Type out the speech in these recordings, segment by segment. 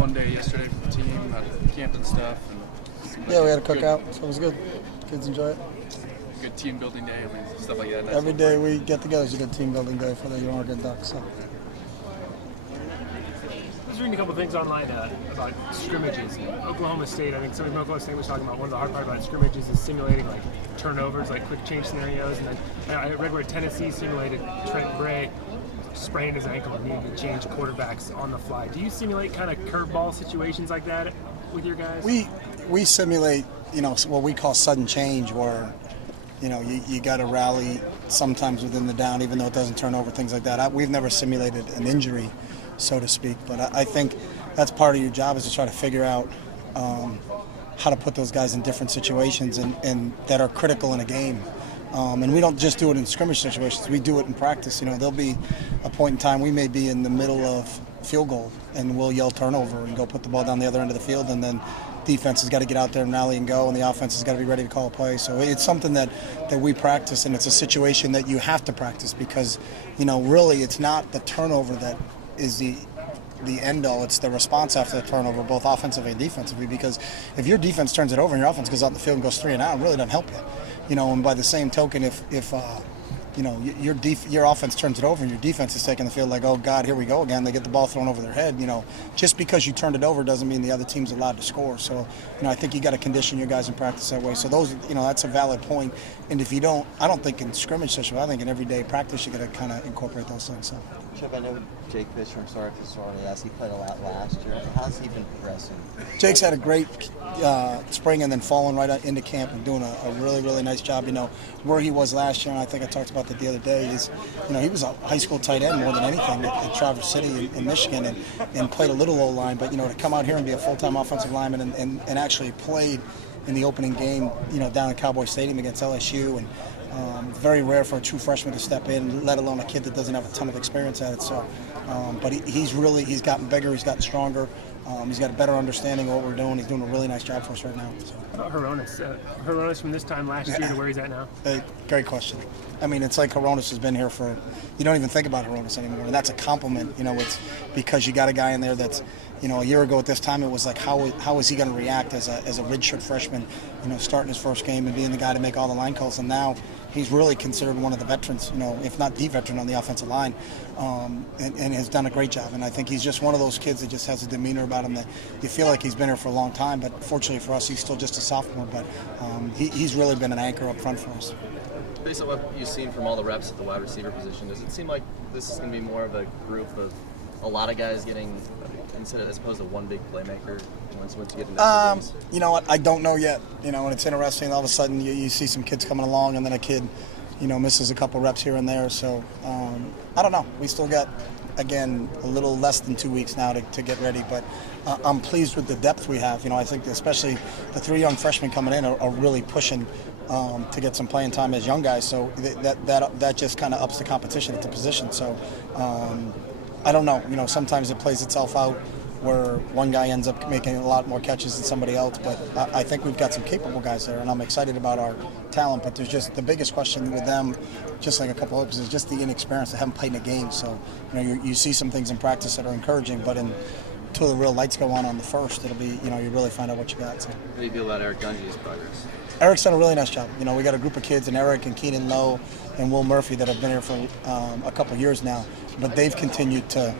fun day yesterday for the team, camp and stuff. And yeah, we had a cookout, so it was good. Kids enjoy it. Good team building day, I mean, stuff like that. Every day we get together is a good team building day for the Oregon Ducks. So. I was reading a couple things online about scrimmages. Oklahoma State, I think somebody from Oklahoma State was talking about one of the hard part about scrimmages is simulating like turnovers, like quick change scenarios. And then I read where Tennessee simulated Trent Bray spraining his ankle and needing to change quarterbacks on the fly. Do you simulate kind of curveball situations like that with your guys? We simulate, what we call sudden change, where you got to rally sometimes within the down, even though it doesn't turn over, things like that. We've never simulated an injury, so to speak, but I think that's part of your job, is to try to figure out how to put those guys in different situations and that are critical in a game. And we don't just do it in scrimmage situations, we do it in practice. There'll be a point in time we may be in the middle of field goal and we'll yell turnover and go put the ball down the other end of the field, and then defense has got to get out there and rally and go, and the offense has got to be ready to call a play. So it's something that we practice, and it's a situation that you have to practice because, really it's not the turnover that is the end all, it's the response after the turnover, both offensively and defensively, because if your defense turns it over and your offense goes out in the field and goes 3 and out, it really doesn't help you. And by the same token, if your offense turns it over and your defense is taking the field like, oh God, here we go again, they get the ball thrown over their head, just because you turned it over doesn't mean the other team's allowed to score. So, I think you got to condition your guys in practice that way. So those, that's a valid point. And if you don't, I don't think in scrimmage session, I think in everyday practice you got to kind of incorporate those things. So. Chip, I know Jake Fisher, I'm sorry if you already asked, he played a lot last year. How's he been progressing? Jake's had a great spring and then falling right into camp and doing a really, really nice job. Where he was last year, and I think I talked about that the other day, is, he was a high school tight end more than anything at Traverse City in Michigan and played a little O-line, but, to come out here and be a full-time offensive lineman and actually played in the opening game, down at Cowboy Stadium against LSU, and very rare for a true freshman to step in, let alone a kid that doesn't have a ton of experience at it. So, but he's gotten bigger, he's gotten stronger, he's got a better understanding of what we're doing. He's doing a really nice job for us right now. So. How about Hronis from this time last year to where he's at now? Great question. I mean, it's like Hronis has been here for, you don't even think about Hronis anymore, and that's a compliment. It's because you got a guy in there that's, a year ago at this time, it was like, how is he going to react as a redshirt freshman, starting his first game and being the guy to make all the line calls. And now he's really considered one of the veterans, if not the veteran on the offensive line, and has done a great job. And I think he's just one of those kids that just has a demeanor about him that you feel like he's been here for a long time. But fortunately for us, he's still just a sophomore. But he's really been an anchor up front for us. Based on what you've seen from all the reps at the wide receiver position, does it seem like this is going to be more of a group of a lot of guys getting, as opposed to one big playmaker once you get into the games? You know what? I don't know yet. And it's interesting. All of a sudden, you see some kids coming along, and then a kid, misses a couple reps here and there. So I don't know. We still got, again, a little less than 2 weeks now to get ready. But I'm pleased with the depth we have. I think especially the 3 young freshmen coming in are really pushing to get some playing time as young guys. So that just kind of ups the competition at the position. So I don't know. Sometimes it plays itself out where one guy ends up making a lot more catches than somebody else. But I think we've got some capable guys there, and I'm excited about our talent. But there's just the biggest question with them, just like a couple others, is just the inexperience. They haven't played in a game. So you see some things in practice that are encouraging, but until the real lights go on the first, it'll be, you really find out what you got. So. How do you feel about Eric Dungy's progress? Eric's done a really nice job. We got a group of kids, and Eric and Keenan Lowe and Will Murphy that have been here for a couple of years now, but they've continued to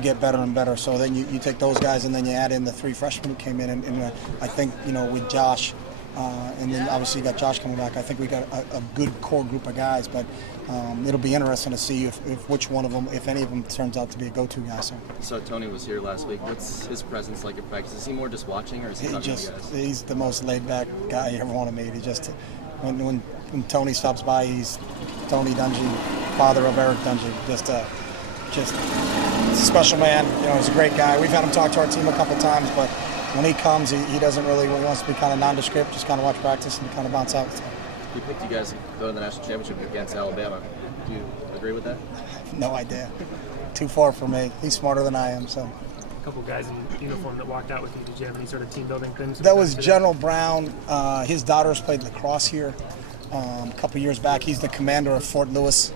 get better and better. So then you take those guys, and then you add in the 3 freshmen who came in, and I think, with Josh, and then obviously you got Josh coming back, I think we got a good core group of guys, but it'll be interesting to see if which one of them, if any of them, turns out to be a go-to guy. So Tony was here last week. What's his presence like at practice? Is he more just watching, or is he talking to you guys? He's the most laid-back guy you ever want to meet. He just, when Tony stops by, he's Tony Dungy, father of Eric Dungy. Just a special man. He's a great guy. We've had him talk to our team a couple times, but when he comes, he doesn't really, he wants to be kind of nondescript, just kind of watch practice and kind of bounce out. So. He picked you guys to go to the national championship against Alabama. Do you agree with that? No idea. Too far for me. He's smarter than I am. So. A couple guys in uniform that walked out with you. Did you have any sort of team building things? That was General Brown. His daughters played lacrosse here a couple years back. He's the commander of Fort Lewis.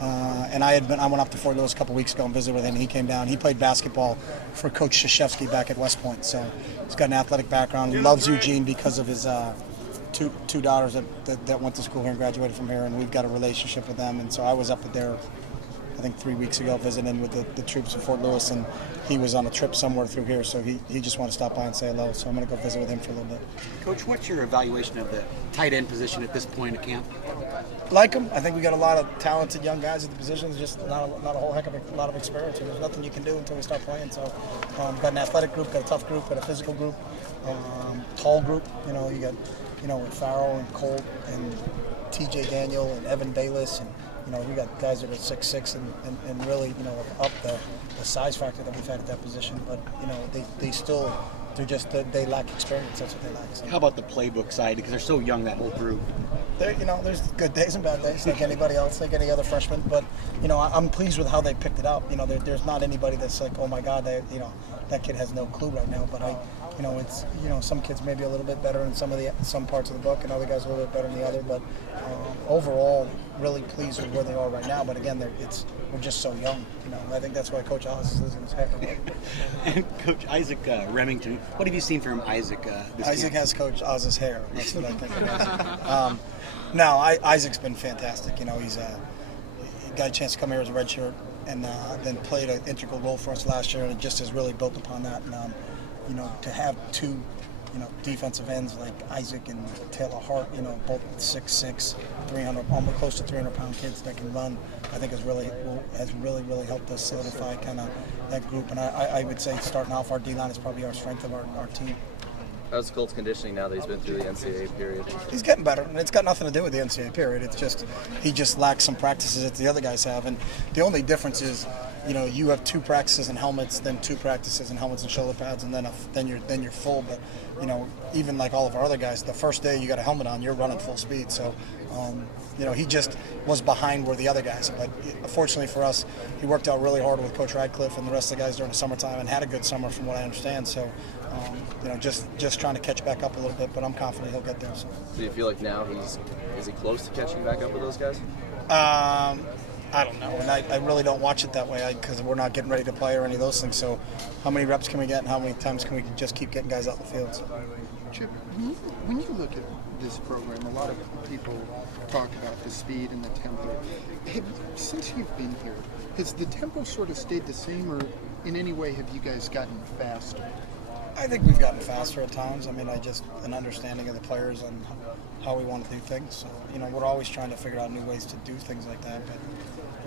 And I went up to Fort Lewis a couple weeks ago and visited with him. He came down. He played basketball for Coach Krzyzewski back at West Point, so he's got an athletic background. He loves Eugene because of his two daughters that went to school here and graduated from here, and we've got a relationship with them. And so I was up there, I think 3 weeks ago, visiting with the troops in Fort Lewis, and he was on a trip somewhere through here, so he just wanted to stop by and say hello. So I'm going to go visit with him for a little bit. Coach, what's your evaluation of the tight end position at this point of camp? Like him, I think we got a lot of talented young guys at the positions, just not a whole heck of a lot of experience. There's nothing you can do until we start playing. So, got an athletic group, got a tough group, got a physical group, tall group. You got, with Farrell and Colt and TJ Daniel and Evan Bayless, and we got guys that are 6'6" and really, up the size factor that we've had at that position. But they lack experience. That's what they lack. So. How about the playbook side? Because they're so young, that whole group. There's good days and bad days, like anybody else, like any other freshman. But I'm pleased with how they picked it up. There's not anybody that's like, oh my God, that kid has no clue right now. But it's some kids maybe a little bit better in some parts of the book, and other guys a little bit better than the other. But overall, really pleased with where they are right now. But again, we're just so young. I think that's why Coach Oz is losing his head. And Coach Isaac Remington, what have you seen from Isaac this Isaac camp? has Coach Oz's hair. That's what I think it is. Isaac's been fantastic. He got a chance to come here as a redshirt and then played an integral role for us last year, and it just has really built upon that. And to have two defensive ends like Isaac and Taylor Hart, both 6'6", 300, almost close to 300-pound kids that can run, I think has really helped us solidify kind of that group. And I would say starting off, our D-line is probably our strength of our team. How's Colt's conditioning now that he's been through the NCAA period? He's getting better, and it's got nothing to do with the NCAA period. It's just he just lacks some practices that the other guys have, and the only difference is, you have 2 practices in helmets, then 2 practices in helmets and shoulder pads, and then you're full. But even like all of our other guys, the first day you got a helmet on, you're running full speed. So he just was behind where the other guys. But fortunately for us, he worked out really hard with Coach Radcliffe and the rest of the guys during the summertime, and had a good summer from what I understand. So just trying to catch back up a little bit, but I'm confident he'll get there. So. Do you feel like now is he close to catching back up with those guys? I don't know, and I really don't watch it that way because we're not getting ready to play or any of those things. So how many reps can we get and how many times can we just keep getting guys out in the field? So. Chip, when you look at this program, a lot of people talk about the speed and the tempo. Since you've been here, has the tempo sort of stayed the same, or in any way have you guys gotten faster? I think we've gotten faster at times. An understanding of the players and how we want to do things. So, we're always trying to figure out new ways to do things like that. But,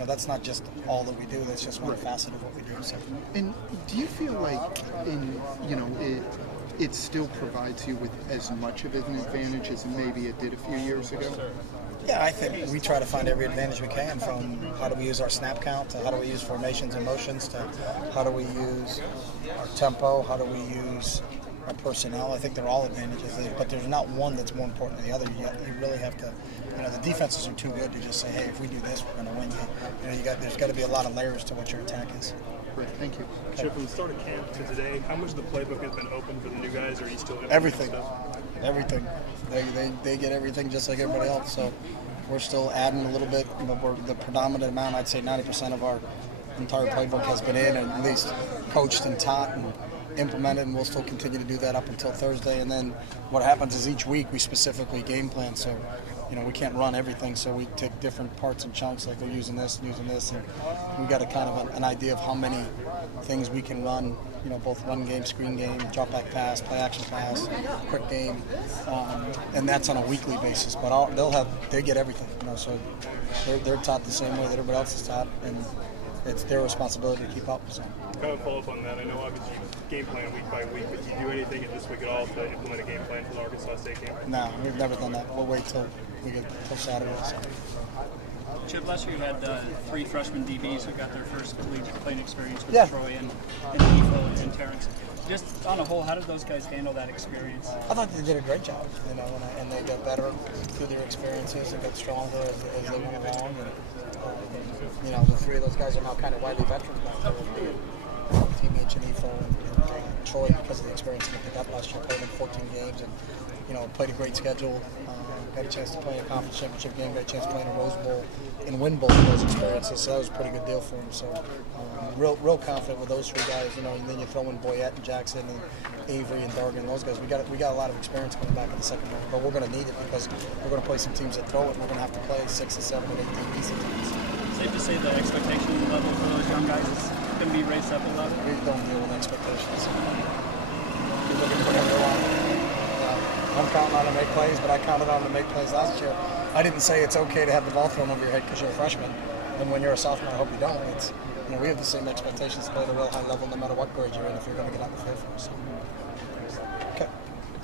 that's not just all that we do. That's just one facet of what we do. So. And do you feel like it still provides you with as much of an advantage as maybe it did a few years ago? Yeah, I think we try to find every advantage we can, from how do we use our snap count to how do we use formations and motions to how do we use our tempo, how do we use our personnel. I think they're all advantages, but there's not one that's more important than the other. You really have to, the defenses are too good to just say, hey, if we do this, we're going to win. There's got to be a lot of layers to what your attack is. Great, thank you. Chip, from the start of camp to today, how much of the playbook has been open for the new guys, or are you still Everything. They get everything just like everybody else. So we're still adding a little bit, but we're the predominant amount. I'd say 90% of our entire playbook has been in, and at least coached and taught and implemented, and we'll still continue to do that up until Thursday. And then what happens is each week we specifically game plan. So we can't run everything, so we take different parts and chunks, like we're using this, and we got a kind of an idea of how many things we can run, both run game, screen game, drop back pass, play action pass, quick game, and that's on a weekly basis. But they get everything, so they're taught the same way that everybody else is taught, and it's their responsibility to keep up. So. Kind of follow up on that. I know obviously you game plan week by week, but do you do anything this week at all to implement a game plan for the Arkansas State game? No, we've never done that. We'll wait till we get till Saturday. So. Chip, last year you had 3 freshman DBs who got their first collegiate playing experience with Yeah. Troy and Efo and Terrence. Just on a whole, how did those guys handle that experience? I thought they did a great job, and they got better through their experiences. They got stronger as they went along. And, the 3 of those guys are now kind of widely veterans back there, TBH and Efo and Troy because of the experience that they got last year, playing in 14 games, and played a great schedule. Got a chance to play a conference championship game, got a chance to play in a Rose Bowl and win both of those experiences. So that was a pretty good deal for him. So real confident with those three guys. And then you throw in Boyette and Jackson and Avery and Dargan, those guys. We got a lot of experience coming back in the second round, but we're going to need it because we're going to play some teams that throw it. And we're going to have to play 6 and 7 and 8 decent teams. Safe to say the expectation level for those young guys is going to be raised up a lot. We don't deal with expectations. You're looking for everyone. I'm counting on them to make plays, but I counted on them to make plays last year. I didn't say it's okay to have the ball thrown over your head because you're a freshman, and when you're a sophomore, I hope you don't. It's we have the same expectations to play at a real high level no matter what grade you're in if you're going to get out the field for us.